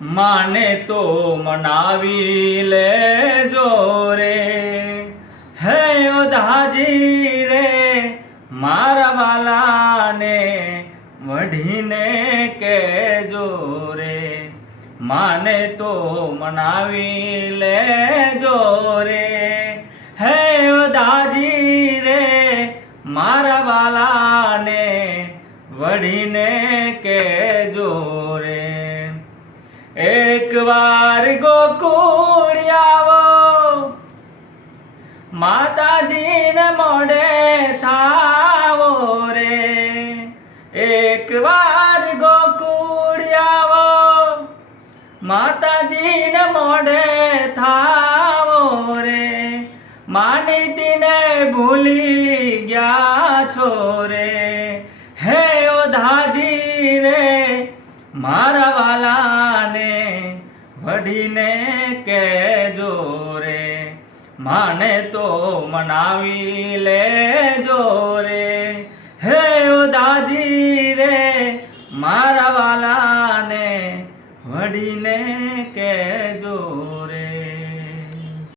माने तो मनावी लेजो रे। हे ओ दाजी रे मारा वाला ने वढीने केजो रे। माने तो मनावी लेजो रे। हे ओ दाजी रे मारा वाला ने वढीने केजो रे। एक बार गोकुळ आवो माताजी ने मोड़े थावो रे। एक बार गोकुळ आवो माताजी ने मोड़े थावो रे। मानिती ने भूली गया छो रे। हे ओ दाजी रे मारा वाला ने वढीने केजो रे। माने तो मनावी लेजो रे। हे ओ दाजी रे मारा वाला ने वढीने के